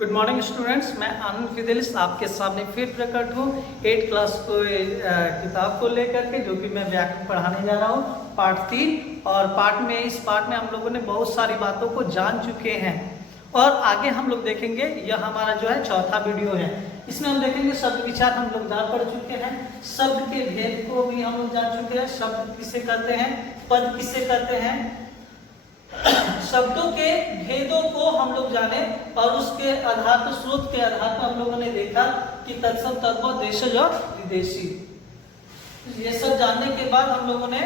Good morning students, मैं आनंद Fidelis आपके सामने फिर प्रकट हूँ 8 क्लास को किताब को लेकर के, जो कि मैं व्याकरण पढ़ाने जा रहा हूँ पार्ट 3। और इस पार्ट में हम लोगों ने बहुत सारी बातों को जान चुके हैं और आगे हम लोग देखेंगे। यह हमारा जो है चौथा वीडियो है। इसमें हम देखेंगे शब्द विचार हम लोग जान पढ़ चुके हैं, शब्द के भेद को भी हम लोग जान चुके हैं, शब्द किसे कहते हैं, पद किसे कहते हैं, शब्दों के भेदों को हम लोग जाने और उसके आधार पर, स्रोत के आधार पर हम लोगों ने देखा कि तत्सम, तद्भव, देशज और विदेशी। ये सब जानने के बाद हम लोगों ने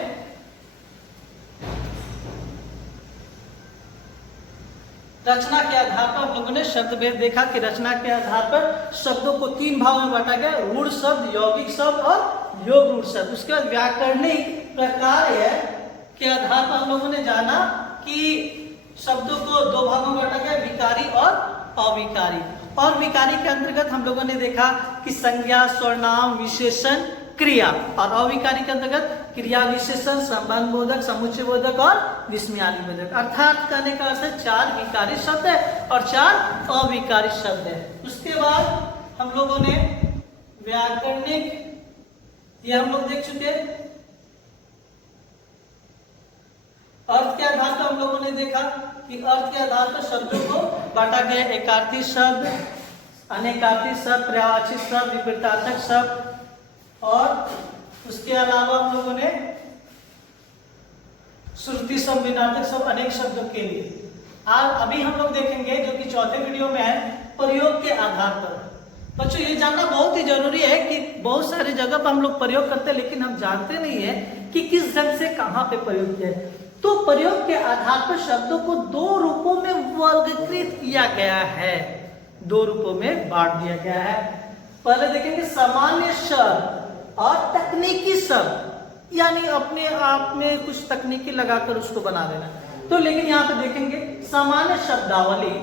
रचना के आधार पर हम लोगों ने शब्द भेद देखा कि रचना के आधार पर शब्दों को 3 भाग में बांटा गया, रूढ़ शब्द, यौगिक शब्द और योग रूढ़ शब्द। उसके बाद व्याकरणिक प्रकार के आधार पर हम लोगों ने जाना कि शब्दों को 2 भागों में बांटा गया, विकारी और अविकारी। और विकारी के अंतर्गत हम लोगों ने देखा कि संज्ञा, सर्वनाम, विशेषण, क्रिया, और अविकारी के अंतर्गत क्रिया, विशेषण, संबंध बोधक, समुच्चय बोधक और विस्मयादि बोधक। अर्थात कहने का अर्थ 4 विकारी शब्द है और 4 अविकारी शब्द है। उसके बाद हम लोगों ने व्याकरणिक, ये हम लोग देख चुके। अर्थ के आधार पर हम लोगों ने देखा कि अर्थ के आधार पर शब्दों को बांटा गया, एकार्थी शब्द, अनेकार्थी शब्द, पर्यायवाची शब्द, विपरीतार्थक शब्द। और उसके अलावा हम लोगों ने श्रुति शब्द, विनार्थक शब्द, अनेक शब्दों के लिए। आज अभी हम लोग देखेंगे, जो कि चौथे वीडियो में है, प्रयोग के आधार पर। बच्चों, ये जानना बहुत ही जरूरी है कि बहुत सारी जगह पर हम लोग प्रयोग करते हैं, लेकिन हम जानते नहीं है कि किस ढंग से कहां पे प्रयोग किया है। तो प्रयोग के आधार पर शब्दों को 2 रूपों में वर्गीकृत किया गया है, 2 रूपों में बांट दिया गया है। पहले देखेंगे सामान्य शब्द और तकनीकी शब्द, यानी अपने आप में कुछ तकनीकी लगाकर उसको बना देना। तो लेकिन यहाँ पे देखेंगे सामान्य शब्दावली,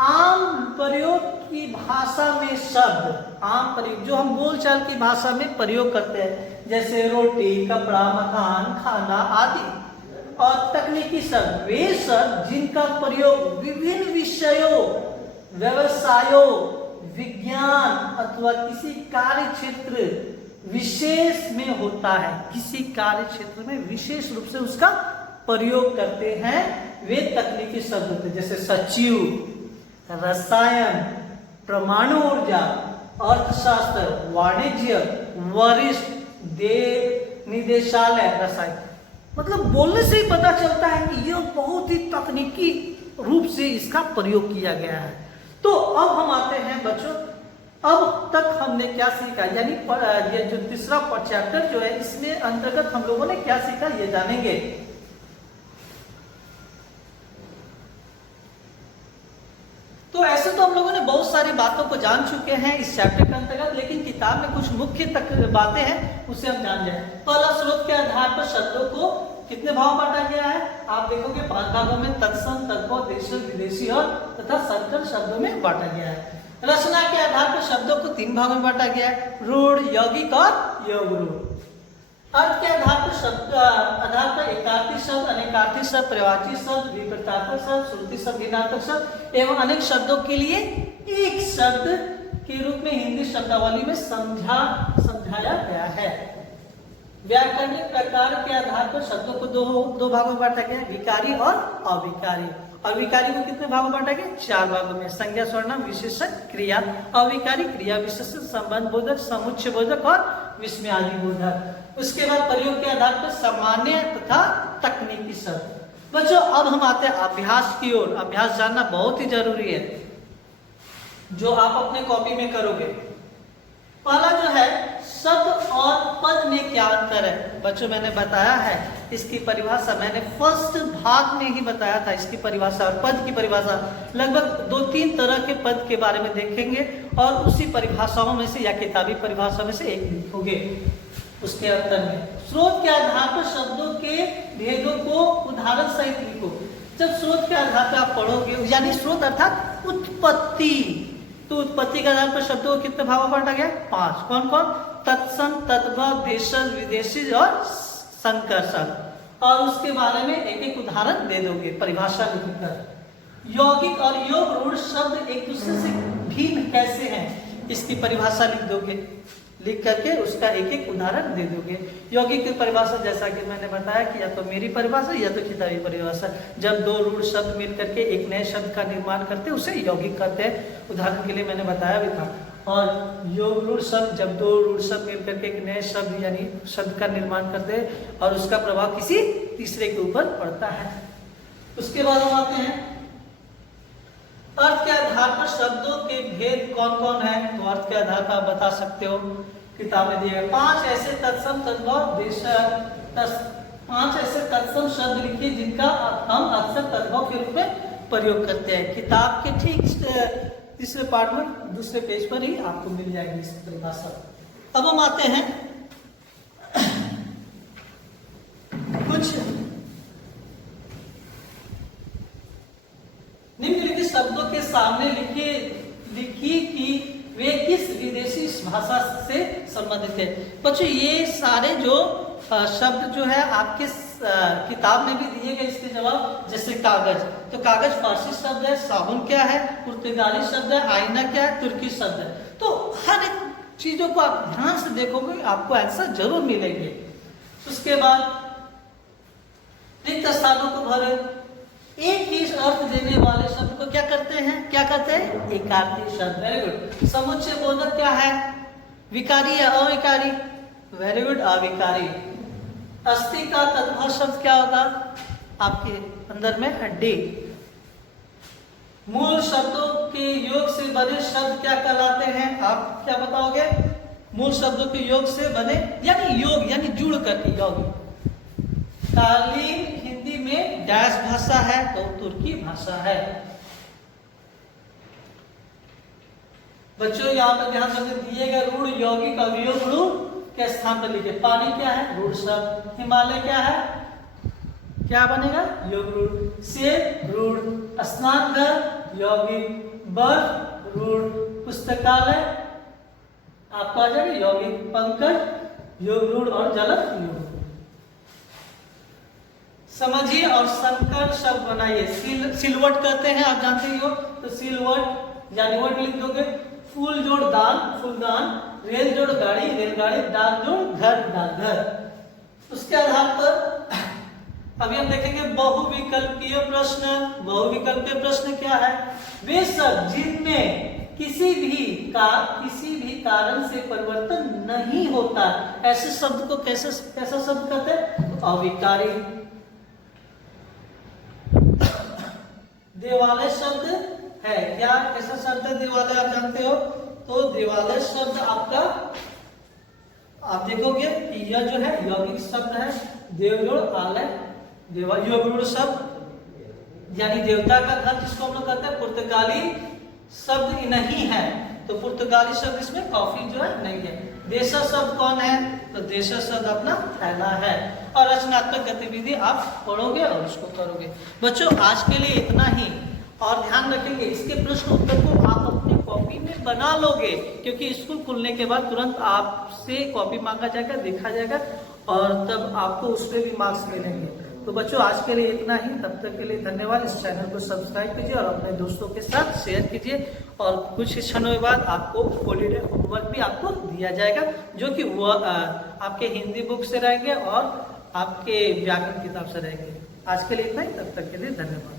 आम प्रयोग की भाषा में शब्द, आम प्रयोग जो हम बोलचाल की भाषा में प्रयोग करते हैं, जैसे रोटी, कपड़ा, मकान, खाना आदि। और तकनीकी शब्द वे शब्द जिनका प्रयोग विभिन्न विषयों, व्यवसायों, विज्ञान अथवा किसी कार्य क्षेत्र विशेष में होता है, किसी कार्य क्षेत्र में विशेष रूप से उसका प्रयोग करते हैं, वे तकनीकी शब्द होते हैं। जैसे सचिव, रसायन, परमाणु ऊर्जा, अर्थशास्त्र, वाणिज्य, वरिष्ठ, निदेशालय, रसायन। मतलब बोलने से ही पता चलता है कि यह बहुत ही तकनीकी रूप से इसका प्रयोग किया गया है। तो अब हम आते हैं बच्चों, अब तक हमने क्या सीखा, यानी ये जो तीसरा चैप्टर जो है, इसमें अंतर्गत हम लोगों ने क्या सीखा ये जानेंगे। तो ऐसे तो हम लोगों ने बहुत सारी बातों को जान चुके हैं इस चैप्टर के अंतर्गत, लेकिन किताब में कुछ मुख्य बातें हैं, उसे हम जान जाए। पहला, स्रोत के आधार पर शब्दों को कितने भाग बांटा गया है, आप देखोगे 5 भागों में, तत्सम, तद्भव, देशज, विदेशी और तथा संकर शब्दों में बांटा गया है। रचना के आधार पर शब्दों को 3 भागों में बांटा गया है, रूढ़, यौगिक और योग रूढ़। अर्थ के आधार पर एकार्थी शब्द, अनेकार्थी शब्द, पर्यायवाची शब्द, विपरीतार्थक शब्द, श्रुति शब्द, भिन्नार्थक शब्द एवं अनेक शब्दों के लिए एक शब्द के रूप में हिंदी शब्दावली में समझाया गया है। व्याकरणिक प्रकार के आधार पर शब्दों को दो भागों में बांटा गया, विकारी और अविकारी। अविकारी को कितने भागों में बांटा गया, 4 भागों में, संज्ञा, सर्वनाम, विशेषण, क्रिया। अविकारी क्रिया, विशेषण, संबंध बोधक, समुच्चय बोधक और विस्मयादि बोधक। उसके बाद प्रयोग के आधार पर सामान्य तथा तकनीकी शब्द। बच्चों, अब हम आते हैं अभ्यास की ओर। अभ्यास जानना बहुत ही जरूरी है, जो आप अपने कॉपी में करोगे। पहला जो है, शब्द और पद में क्या अंतर है। बच्चों, मैंने बताया है इसकी परिभाषा, मैंने फर्स्ट भाग में ही बताया था इसकी परिभाषा और पद की परिभाषा। लगभग 2-3 तरह के पद के बारे में देखेंगे और उसी परिभाषाओं में से या किताबी परिभाषा में से एक लिखोगे उसके अंतर में। स्रोत के आधार पर शब्दों के भेदों को उदाहरण सहित लिखो। जब स्रोत के आधार पर आप पढ़ोगे, यानी स्रोत अर्थात उत्पत्ति, तो उत्पत्ति के आधार पर शब्दों को कितने भागों में बांटा गया, 5। कौन कौन, तत्सम, तद्भव, देशज, विदेशी और संकर शब्द। और उसके बारे में एक एक उदाहरण दे दोगे परिभाषा लिखकर। यौगिक और योग रूढ़ शब्द एक दूसरे से कैसे हैं इसकी परिभाषा लिख दोगे, लिख करके उसका एक एक उदाहरण दे दोगे। यौगिक की परिभाषा जैसा कि मैंने बताया कि या तो मेरी परिभाषा या तो किताबी परिभाषा, जब दो रूढ़ शब्द मिल करके एक नए शब्द का निर्माण करते हैं उसे यौगिक कहते हैं। उदाहरण के लिए मैंने बताया भी था। और योग रूढ़ शब्द, जब दो रूढ़ शब्द मिल करके एक नए शब्द यानी शब्द का निर्माण करते हैं और उसका प्रभाव किसी तीसरे के ऊपर पड़ता है। उसके बाद हम आते हैं अर्थ के आधार पर शब्दों के भेद कौन कौन है। तो अर्थ के आधार पर आप बता सकते हो, किताब में दिए गए 5 ऐसे तत्सम तद्भव पांच ऐसे तत्सम शब्द लिखिए जिनका हम अक्सर तद्भव के रूप में प्रयोग करते हैं। किताब के ठीक तीसरे पार्ट में दूसरे पेज पर ही आपको मिल जाएगी इस परिभाषा। अब हम आते हैं कुछ निम्नलिखित शब्दों के सामने लिखी कि वे किस विदेशी भाषा से संबंधित है। बच्चों ये सारे जो शब्द जो है आपके किताब में भी दिए गए इसके जवाब। जैसे कागज, तो कागज फारसी शब्द है, साबुन क्या है पुर्तगाली शब्द है, आईना क्या है तुर्की शब्द है। तो हर एक चीजों को आप ध्यान से देखोगे आपको आंसर जरूर मिलेंगे। उसके बाद रिक्त स्थानों को भरे। एक ही अर्थ देने वाले शब्द को क्या करते हैं एकार्थी शब्द। Very good. समुच्चय बोधक क्या है, विकारी या अविकारी। वेरी गुड, अविकारी। अस्थि का तद्भव शब्द क्या होगा, आपके अंदर में हड्डी। मूल शब्दों के योग से बने शब्द क्या कहलाते हैं, आप क्या बताओगे। मूल शब्दों के योग से बने यानी योग यानी जुड़ करके योग। कालीन हिंदी में डैश भाषा है तो तुर्की भाषा है। बच्चों यहाँ पर ध्यान रखते दिए गए रूढ़ यौगिक अवयव रूढ़ के स्थान पर लिखे। पानी क्या है रूढ़ शब्द, हिमालय क्या है क्या बनेगा योग रूढ़, सेब रूढ़, स्नान घर यौगिक, बर्फ रूढ़, पुस्तकालय आपको आ जाएगा यौगिक, पंकज योग रूढ़ और जलद योग। समझिए और संकर शब्द बनाइए। सिलवट कहते हैं आप जानते ही हो, तो सिलवट यानी वर्ड लिख दोगे। फूल जोड़ दान फूलदान, रेल जोड़ गाड़ी रेलगाड़ी, डाक जोड़ घर डाकघर। उसके आधार पर अभी हम देखेंगे बहुविकल्पीय प्रश्न। बहुविकल्पीय प्रश्न क्या है, वे शब्द जिनमें किसी भी कारण से परिवर्तन नहीं होता ऐसे शब्द को कैसा शब्द कहते हैं, अविकारी। देवालय शब्द है क्या, कैसा शब्द है देवालय आप जानते हो, तो देवालय शब्द आपका आप देखोगे यह जो है यौगिक शब्द है। देवजोड़ आलय योग शब्द यानी देवता का घर जिसको हम लोग कहते हैं। पुर्तगाली शब्द नहीं है तो पुर्तगाली शब्द इसमें कॉफी जो है नहीं है। देशा शब्द कौन है, तो देशा शब्द अपना थैला है। और रचनात्मक गतिविधि आप पढ़ोगे और उसको करोगे। बच्चों आज के लिए इतना ही, और ध्यान रखेंगे इसके प्रश्न उत्तर को आप अपनी कॉपी में बना लोगे, क्योंकि स्कूल खुलने के बाद तुरंत आपसे कॉपी मांगा जाएगा, देखा जाएगा और तब आपको उस पर भी मार्क्स मिलेंगे। तो बच्चों आज के लिए इतना ही, तब तक के लिए धन्यवाद। इस चैनल को सब्सक्राइब कीजिए और अपने दोस्तों के साथ शेयर कीजिए। और कुछ क्षणों के बाद आपको हॉलीडे होमवर्क भी आपको दिया जाएगा, जो कि वो आपके हिंदी बुक से रहेंगे और आपके व्याकरण किताब से रहेंगे। आज के लिए इतना ही, तब तक के लिए धन्यवाद।